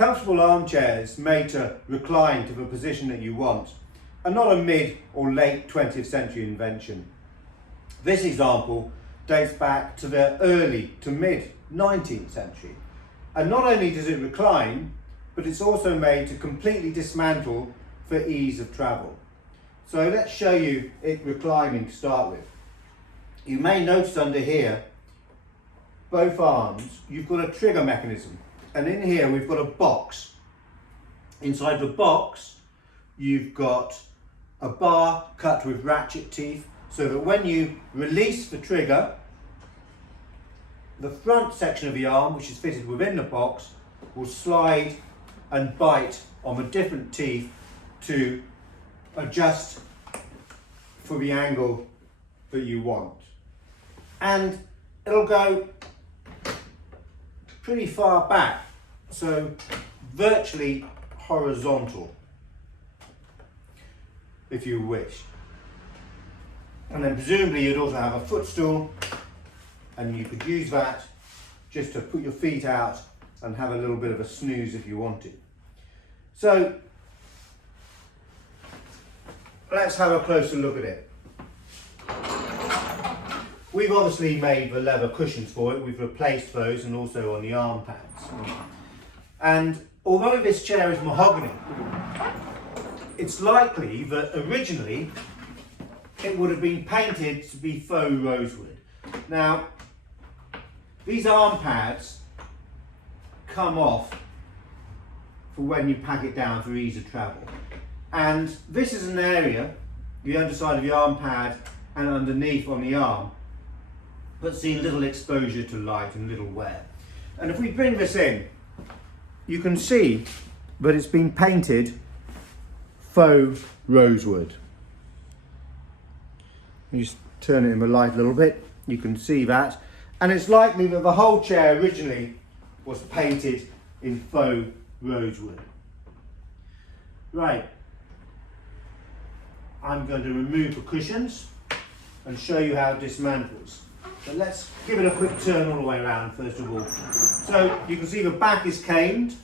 Comfortable armchairs made to recline to the position that you want are not a mid or late 20th century invention. This example dates back to the early to mid 19th century. And not only does it recline, but it's also made to completely dismantle for ease of travel. So let's show you it reclining to start with. You may notice under here, both arms, you've got a trigger mechanism. And in here we've got a box. Inside the box, you've got a bar cut with ratchet teeth so that when you release the trigger, the front section of the arm, which is fitted within the box, will slide and bite on the different teeth to adjust for the angle that you want. And it'll go pretty far back, so virtually horizontal, if you wish. And then presumably you'd also have a footstool, and you could use that just to put your feet out and have a little bit of a snooze if you wanted. So let's have a closer look at it. We've obviously made the leather cushions for it. We've replaced those and also on the arm pads. And although this chair is mahogany, it's likely that originally it would have been painted to be faux rosewood. Now, these arm pads come off for when you pack it down for ease of travel. And this is an area, the underside of the arm pad and underneath on the arm, that's seen little exposure to light and little wear. And if we bring this in, you can see that it's been painted faux rosewood. You just turn it in the light a little bit, you can see that. And it's likely that the whole chair originally was painted in faux rosewood. Right, I'm going to remove the cushions and show you how it dismantles. But let's give it a quick turn all the way around first of all. So you can see the back is caned,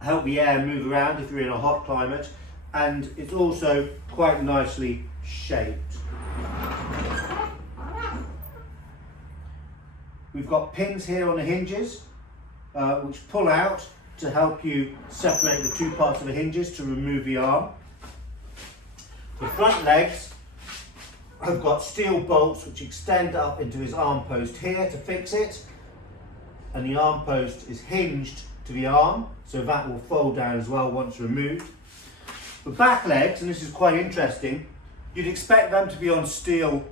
help the air move around if you're in a hot climate, and it's also quite nicely shaped. We've got pins here on the hinges which pull out to help you separate the two parts of the hinges to remove the arm. The front legs have got steel bolts which extend up into his arm post here to fix it, and the arm post is hinged to the arm, so that will fold down as well once removed. The back legs, and this is quite interesting, you'd expect them to be on steel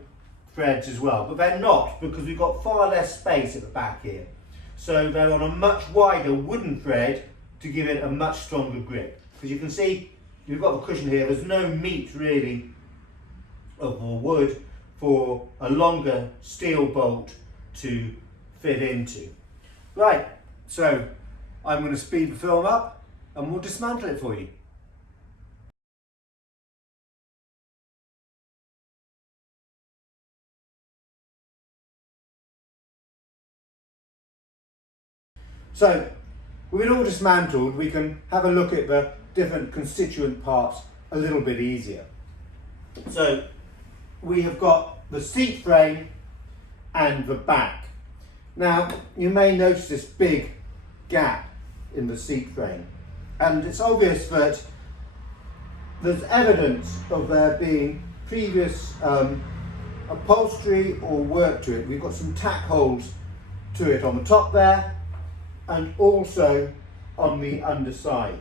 threads as well, but they're not, because we've got far less space at the back here. So they're on a much wider wooden thread to give it a much stronger grip. Because you can see, you've got the cushion here, there's no meat really of the wood for a longer steel bolt to fit into. Right, so I'm going to speed the film up and we'll dismantle it for you. So, with it all dismantled, we can have a look at the different constituent parts a little bit easier. So, we have got the seat frame and the back. Now, you may notice this big gap in the seat frame, and it's obvious that there's evidence of there being previous upholstery or work to it. We've got some tack holes to it on the top there, and also on the underside.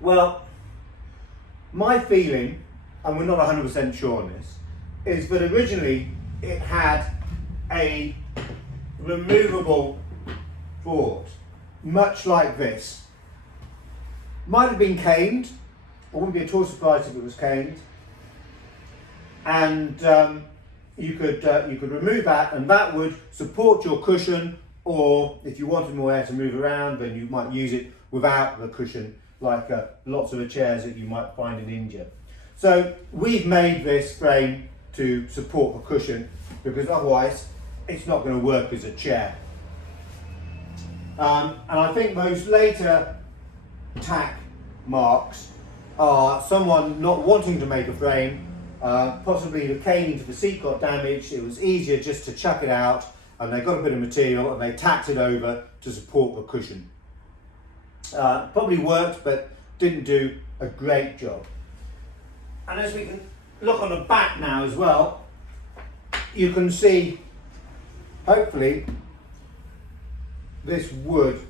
Well, my feeling, and we're not 100% sure on this, is that originally it had a removable board, much like this. Might have been caned, I wouldn't be at all surprised if it was caned, and you could remove that, and that would support your cushion, or if you wanted more air to move around, then you might use it without the cushion, like lots of the chairs that you might find in India. So we've made this frame to support the cushion, because otherwise it's not going to work as a chair. And I think those later tack marks are someone not wanting to make a frame, possibly the caning to the seat got damaged, it was easier just to chuck it out, and they got a bit of material and they tacked it over to support the cushion. Probably worked, but didn't do a great job. And as we can look on the back now as well, you can see, hopefully, this wood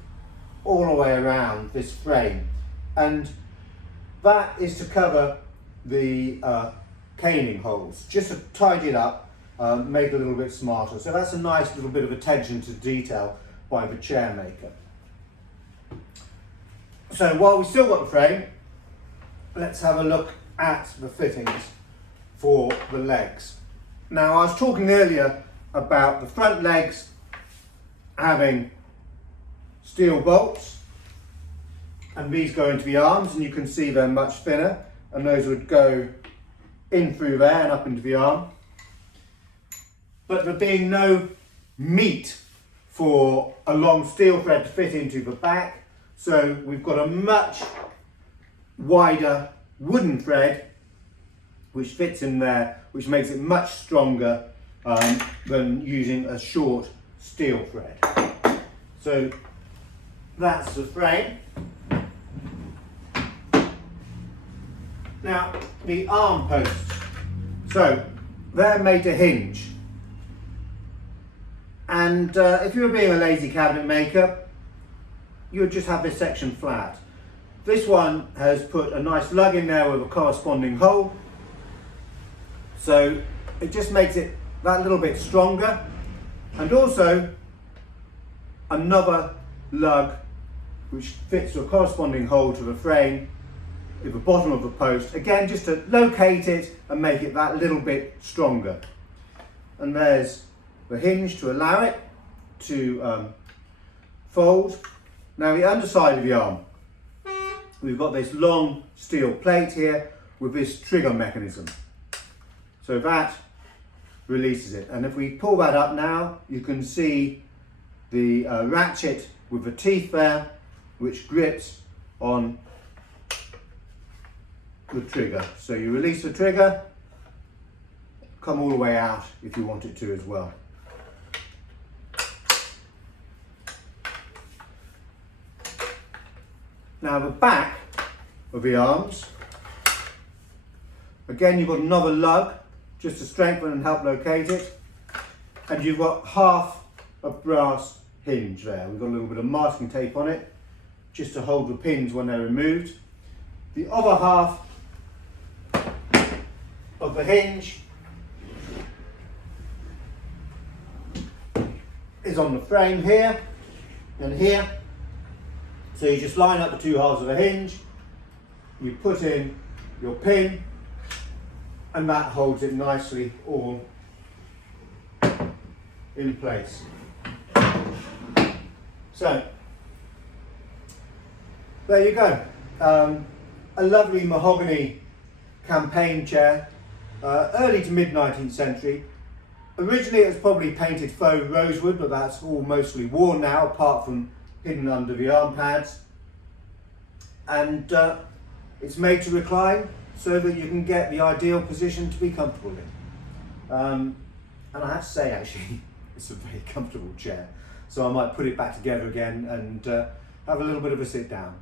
all the way around this frame, and that is to cover the caning holes, just to tidy it up, make it a little bit smarter. So that's a nice little bit of attention to detail by the chair maker. So while we've still got the frame, let's have a look at the fittings for the legs. Now, I was talking earlier about the front legs having steel bolts, and these go into the arms, and you can see they're much thinner, and those would go in through there and up into the arm. But there being no meat for a long steel thread to fit into the back, so we've got a much wider wooden thread which fits in there, which makes it much stronger than using a short steel thread. So that's the frame. Now, the arm posts. So they're made to hinge. And if you were being a lazy cabinet maker, you would just have this section flat. This one has put a nice lug in there with a corresponding hole. So it just makes it that little bit stronger. And also another lug which fits a corresponding hole to the frame at the bottom of the post. Again, just to locate it and make it that little bit stronger. And there's the hinge to allow it to fold. Now the underside of the arm, we've got this long steel plate here with this trigger mechanism. So that releases it. And if we pull that up now, you can see the ratchet with the teeth there, which grips on the trigger. So you release the trigger, come all the way out if you want it to as well. Now the back of the arms, again you've got another lug just to strengthen and help locate it, and you've got half a brass hinge there. We've got a little bit of masking tape on it just to hold the pins when they're removed. The other half of the hinge is on the frame here and here. So you just line up the two halves of the hinge, you put in your pin, and that holds it nicely all in place. So there you go. A lovely mahogany campaign chair, early to mid 19th century. Originally it was probably painted faux rosewood, but that's all mostly worn now, apart from hidden under the arm pads. And it's made to recline so that you can get the ideal position to be comfortable in. And I have to say, actually, it's a very comfortable chair. So I might put it back together again and have a little bit of a sit down.